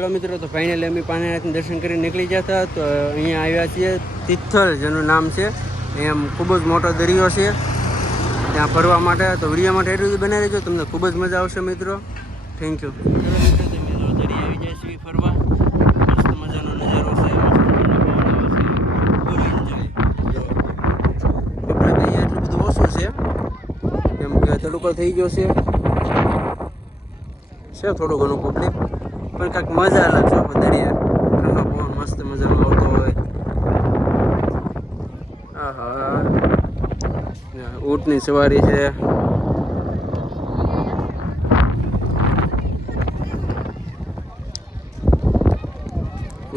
Hello મિત્રો, તો finally અમે પાણીનાથના દર્શન કરીને નીકળી ગયા હતા. તો અહીંયા આવ્યા છીએ તિથલ, જેનું નામ છે. એમ ખૂબ જ મોટો દરિયો છે ત્યાં ફરવા માટે. તો વિડીયો માટે એટલું જ બનાવી દેજો, તમને ખૂબ જ મજા આવશે મિત્રો. Thank you. મિત્રો દરિયા આવી જાય છે ફરવા, મસ્ત મજાનો નજારો છે, ફૂલ એન્જોય. આપણે અહીંયા એટલું બધું ઓછું છે કેમ કે તડકો થઈ ગયો છે થોડું ઘણું પબ્લિક, પણ કાંઈક મજા અલગ છે. દરિયા ઠંડો પવન મસ્ત મજાનો આવતો હોય. આહા, ઊંટની સવારી છે.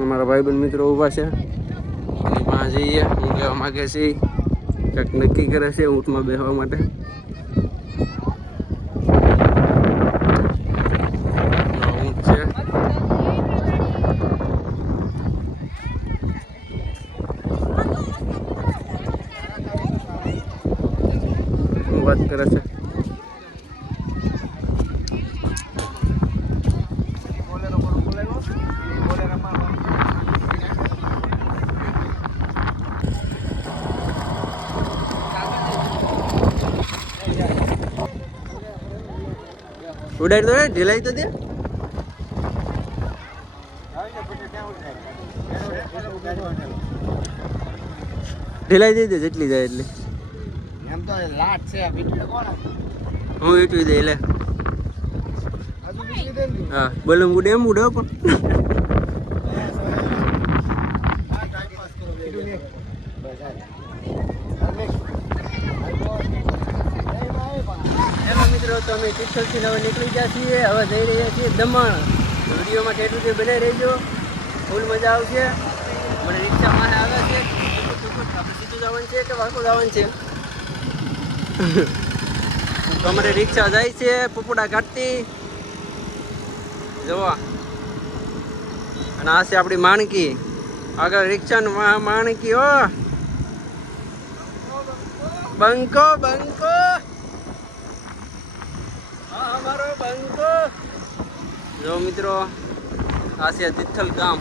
અમારા ભાઈબંધ મિત્રો ઊભા છે, એની પાસે જઈએ. હું કહેવા માગે છે કંઈક નક્કી કરે છે ઊંટમાં બેસવા માટે. વાત કરે છે ઉડાડી દો, ઢીલાઈ તો દે. ઢીલાઈ દઈ દે જેટલી જાય એટલી. એમ તો લાટ છે, હું વીટવી દે લે. હા બોલો, ઉડે એમ ઉડે પણ. હેલો મિત્રો, તો અમે તિથલથી હવે નીકળી ગયા છીએ. હવે જઈ રહ્યા છીએ દમણ. વિડીયોમાં એટલું જે બનાવી રહેજો, ફૂલ મજા આવશે. મને રિક્ષામાં આવે છે, આપણે સીધું જવાનું છે કે વાંકો જવાનું છે. તો અમારે રિક્ષા જાય છે પપુડા કાઢતી જોવા. અને આ છે આપણી માણકી. આગળ રિક્ષાનું માણકી. હો બંકો બંકો, હા અમારો બંકો. જો મિત્રો, આ છે તિથલ ગામ.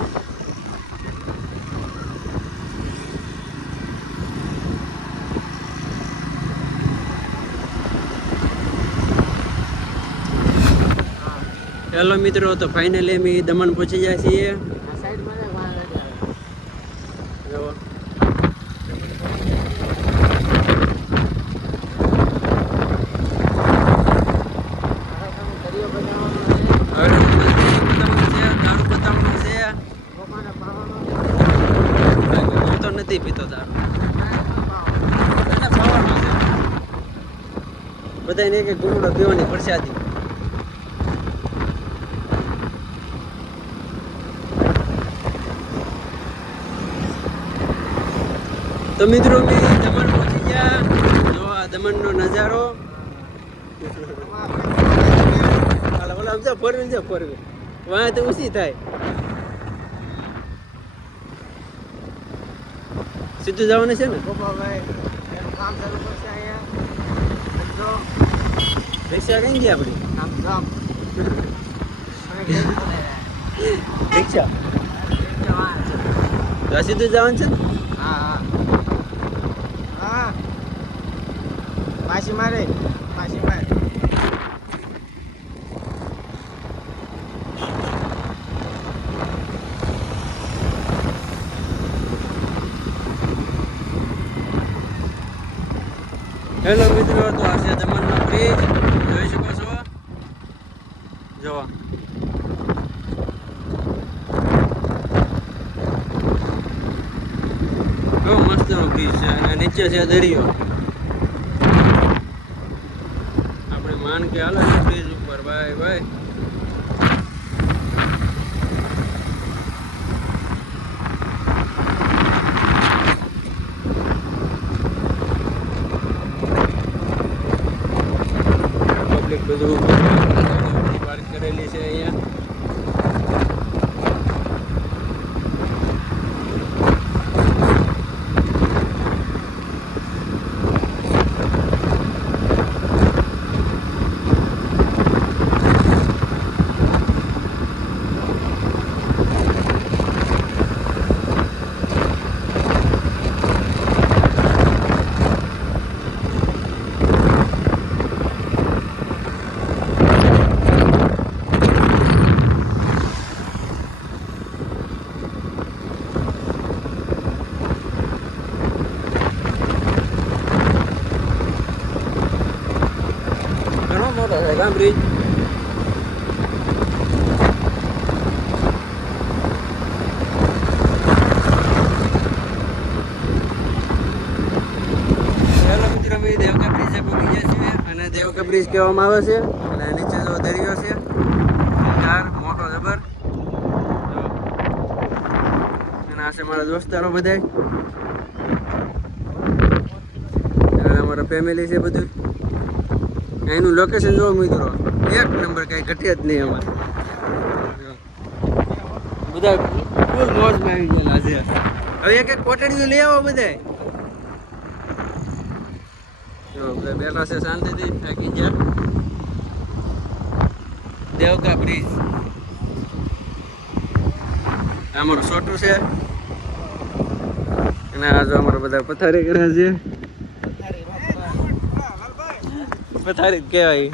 હેલો મિત્રો, તો ફાઇનલી અમે દમણ પહોંચી ગયા છીએ. હું તો નથી પીતો દારૂ, બધાને એક ગુમડો પીવાની પ્રસાદી. તો મિત્રો અમે દમણ પહોંચી ગયા. જો આ દમણનો નજારો. ઓલા સમજા ફોરવીલ છે, ફોરવીલ વાં તો ઊંચી થાય. સીધું જવાનું છે ને. રિક્ષા કઈ ગયા આપડી? રિક્ષા સીધું જવાનું છે ને. પાછી મારે હેલો મિત્રો, તો આ છે દમણનો બ્રિજ, જોઈ શકો છો. જોવા બહુ મસ્તનો બ્રિજ છે. અને નીચે છે દરિયો. આપણે માન કે હાલો બ્રિજ ઉપર. ભાઈ ભાઈ પબ્લિક બધું પાર્ક કરેલી છે અહીંયા. પડે કામ બ્રિજ. દેવકા બ્રિજે પહોંચી ગયા છીએ અને દેવકા બ્રિજ કહેવામાં આવે છે અને નીચે જો દરિયો છે કાર મોટો જબર અને આ છે મારા દોસ્તારો બધાય અને અમારા ફેમિલી છે બધું. એનું લોકેશન જોવો મિત્રો, એક નંબર કઈ ઘટે જ નહીં અમારે. બધા ફૂલ મોજમાં આવી ગયેલા છે. હવે એક એક કોટડીઓ લઈ આવો બધાય. બધા બેઠા છે શાંતિથી, થાકી ગયા. દેવકા બ્રિજ અમારું છોટું છે અને આ જો અમારા બધા પથારી કરે છે. પથારી જ કહેવાય.